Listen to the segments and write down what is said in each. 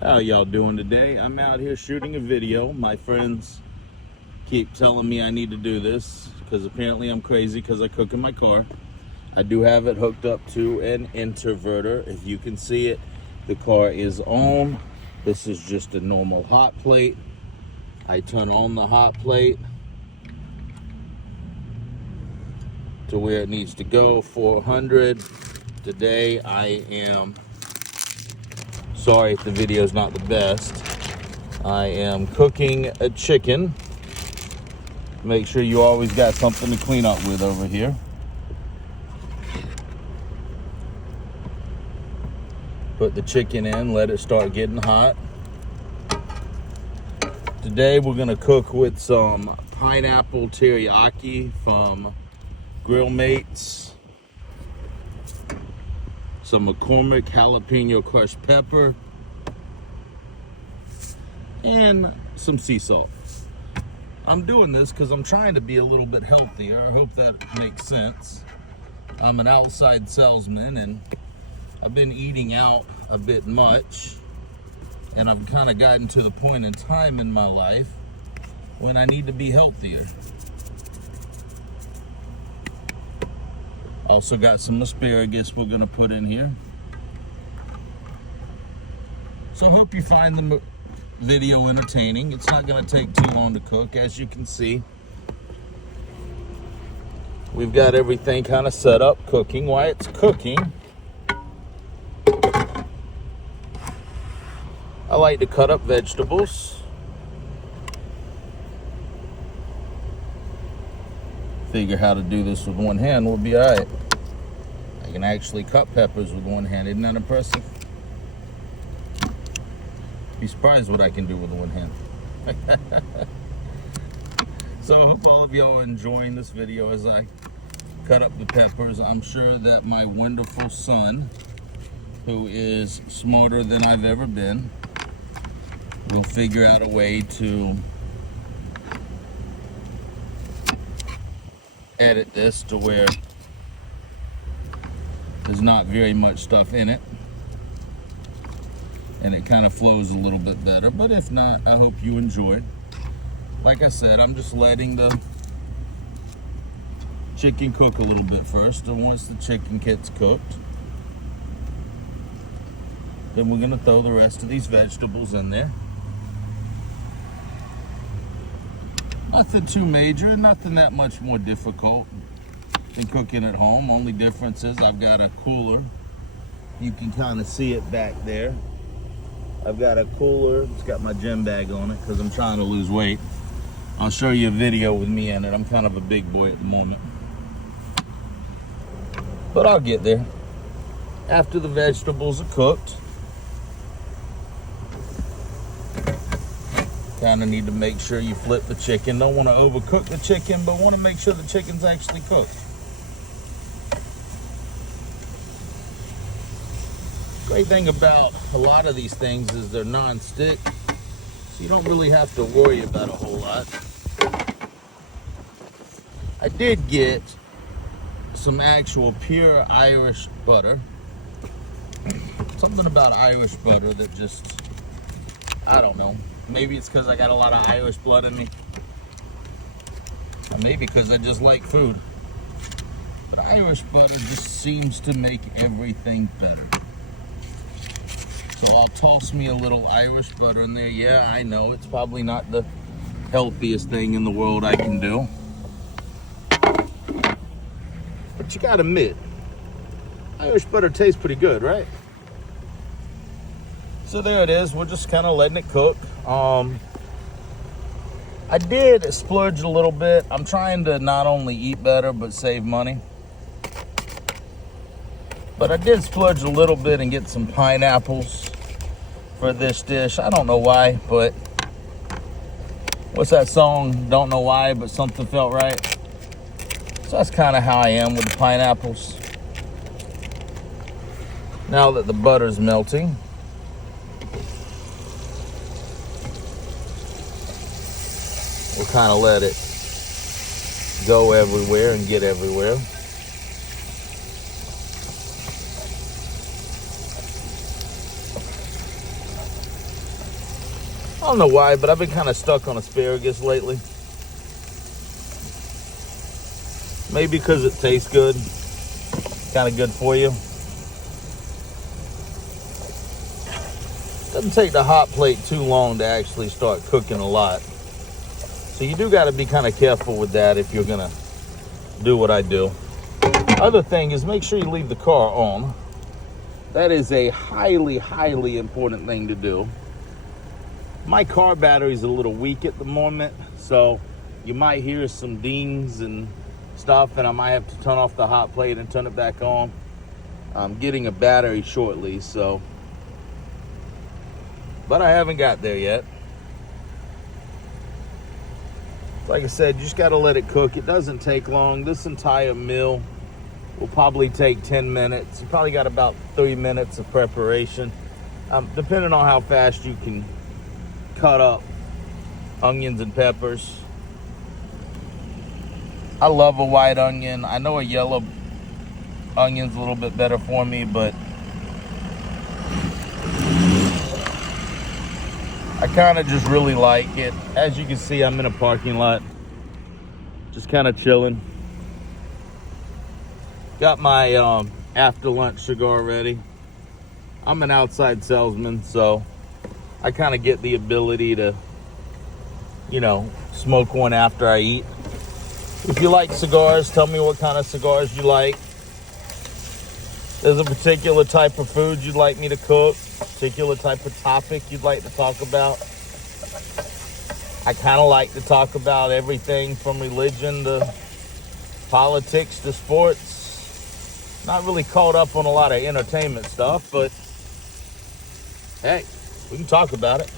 How y'all doing today? I'm out here shooting a video. My friends keep telling me I need to do this because apparently I'm crazy because I cook in my car. I do have it hooked up to an inverter. If you can see it, the car is on. This is just a normal hot plate. I turn on the hot plate to where it needs to go, 400. Today I am, sorry if the video is not the best, I am cooking a chicken. Make sure you always got something to clean up with over here. Put the chicken in, let it start getting hot. Today we're gonna cook with some pineapple teriyaki from Grill Mates, some McCormick jalapeno crushed pepper, and some sea salt. I'm doing this because I'm trying to be a little bit healthier. I hope that makes sense. I'm an outside salesman and I've been eating out a bit much, and I've kind of gotten to the point in time in my life when I need to be healthier. Also got some asparagus we're gonna put in here. So I hope you find the video entertaining. It's not gonna take too long to cook. As you can see, we've got everything kind of set up cooking. While it's cooking, I like to cut up vegetables. Figure how to do this with one hand will be all right. I can actually cut peppers with one hand. Isn't that impressive? Be surprised what I can do with one hand. So I hope all of y'all are enjoying this video as I cut up the peppers. I'm sure that my wonderful son, who is smarter than I've ever been, will figure out a way to edit this to where there's not very much stuff in it and it kind of flows a little bit better. But if not, I hope you enjoy. Like I said, I'm just letting the chicken cook a little bit first, and once the chicken gets cooked, then we're gonna throw the rest of these vegetables in there. Nothing too major, nothing that much more difficult than cooking at home. Only difference is I've got a cooler. You can kind of see it back there. I've got a cooler. It's got my gym bag on it because I'm trying to lose weight. I'll show you a video with me in it. I'm kind of a big boy at the moment, but I'll get there. After the vegetables are cooked, kind of need to make sure you flip the chicken. Don't want to overcook the chicken, but want to make sure the chicken's actually cooked. Great thing about a lot of these things is they're non-stick, so you don't really have to worry about a whole lot. I did get some actual pure Irish butter. Something about Irish butter that just, I don't know. Maybe it's because I got a lot of Irish blood in me. Or maybe because I just like food. But Irish butter just seems to make everything better. So I'll toss me a little Irish butter in there. Yeah, I know, it's probably not the healthiest thing in the world I can do. But you gotta admit, Irish butter tastes pretty good, right? So there it is. We're just kind of letting it cook. I did splurge a little bit. I'm trying to not only eat better, but save money. But I did splurge a little bit and get some pineapples for this dish. I don't know why, but what's that song? Don't know why, but something felt right. So that's kind of how I am with the pineapples. Now that the butter's melting, we'll kind of let it go everywhere and get everywhere. I don't know why, but I've been kind of stuck on asparagus lately. Maybe because it tastes good, kind of good for you. Doesn't take the hot plate too long to actually start cooking a lot. So you do got to be kind of careful with that if you're gonna do what I do. Other thing is make sure you leave the car on. That is a highly, highly important thing to do. My car battery is a little weak at the moment, so you might hear some dings and stuff, and I might have to turn off the hot plate and turn it back on. I'm getting a battery shortly, so, but I haven't got there yet. Like I said, you just got to let it cook. It doesn't take long. This entire meal will probably take 10 minutes. You probably got about 3 minutes of preparation, depending on how fast you can cut up onions and peppers. I love a white onion. I know a yellow onion's a little bit better for me, but I kind of just really like it. As you can see, I'm in a parking lot, just kind of chilling. Got my after lunch cigar ready. I'm an outside salesman, so I kind of get the ability to, you know, smoke one after I eat. If you like cigars, tell me what kind of cigars you like. There's a particular type of food you'd like me to cook, particular type of topic you'd like to talk about. I kind of like to talk about everything from religion to politics to sports. Not really caught up on a lot of entertainment stuff, but hey, we can talk about it.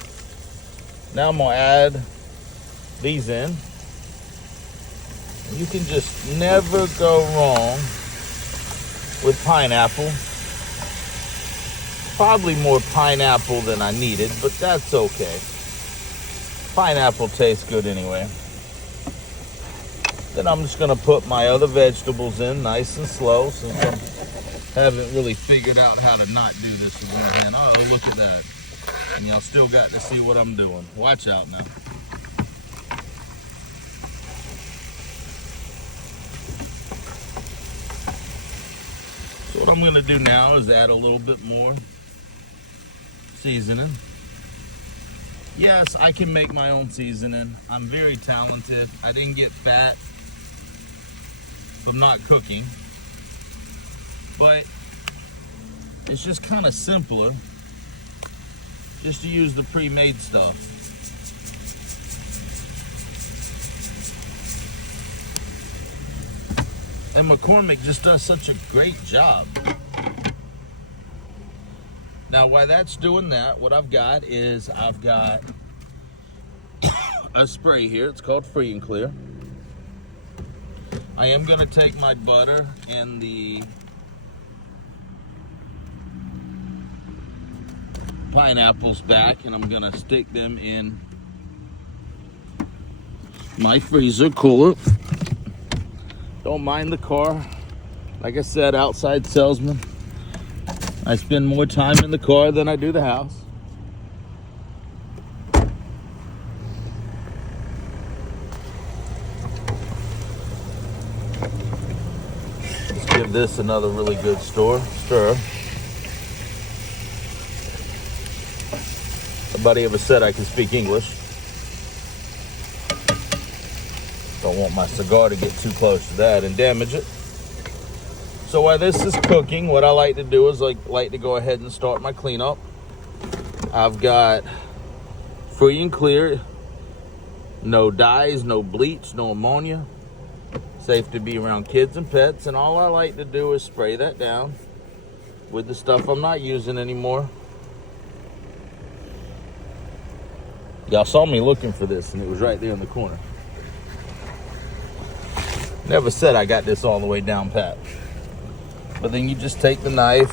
Now I'm gonna add these in. You can just never go wrong with pineapple. Probably more pineapple than I needed, but that's okay. Pineapple tastes good anyway. Then I'm just gonna put my other vegetables in nice and slow, since I haven't really figured out how to not do this with one hand. Oh, look at that. And y'all still got to see what I'm doing. Watch out now. So what I'm gonna do now is add a little bit more seasoning. Yes, I can make my own seasoning. I'm very talented. I didn't get fat from not cooking, but it's just kind of simpler just to use the pre-made stuff. And McCormick just does such a great job. Now, while that's doing that, what I've got is I've got a spray here. It's called Free and Clear. I am going to take my butter and the pineapples back, and I'm going to stick them in my freezer cooler. Don't mind the car. Like I said, outside salesman. I spend more time in the car than I do the house. Let's give this another really good stir. Nobody ever said I can speak English. Don't want my cigar to get too close to that and damage it. So while this is cooking, what I like to do is like to go ahead and start my cleanup. I've got Free and Clear, no dyes, no bleach, no ammonia. Safe to be around kids and pets, and all I like to do is spray that down with the stuff I'm not using anymore. Y'all saw me looking for this, and it was right there in the corner. Never said I got this all the way down pat. But then you just take the knife.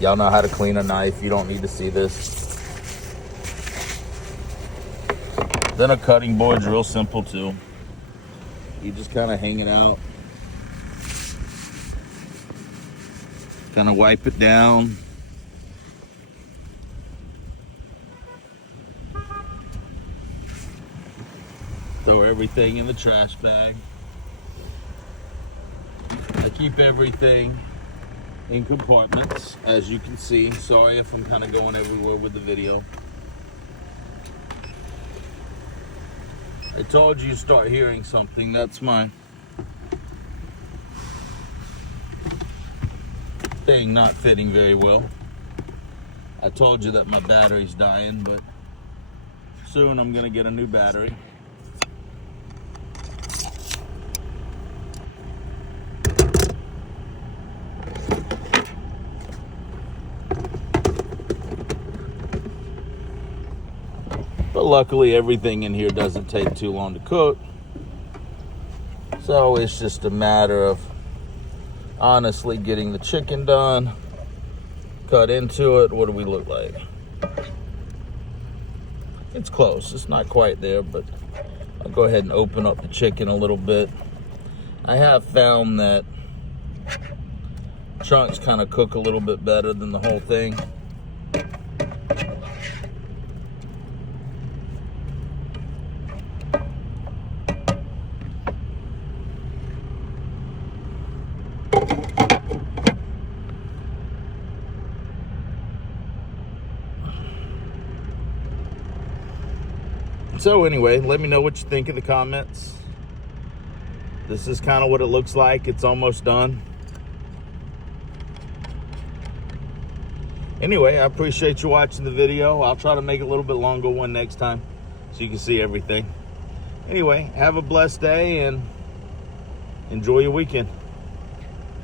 Y'all know how to clean a knife. You don't need to see this. Then a cutting board's real simple too. You just kind of hang it out. Kind of wipe it down. throw everything in the trash bag. I keep everything in compartments, as you can see. Sorry if I'm kind of going everywhere with the video. I told you start hearing something. That's my thing not fitting very well. I told you that my battery's dying, but soon I'm gonna get a new battery. But luckily everything in here doesn't take too long to cook. So it's just a matter of honestly getting the chicken done, cut into it. What do we look like? It's close. It's not quite there, but I'll go ahead and open up the chicken a little bit. I have found that chunks kind of cook a little bit better than the whole thing. So anyway, let me know what you think in the comments. This is kind of what it looks like. It's almost done. Anyway, I appreciate you watching the video. I'll try to make a little bit longer one next time so you can see everything. Anyway, have a blessed day and enjoy your weekend.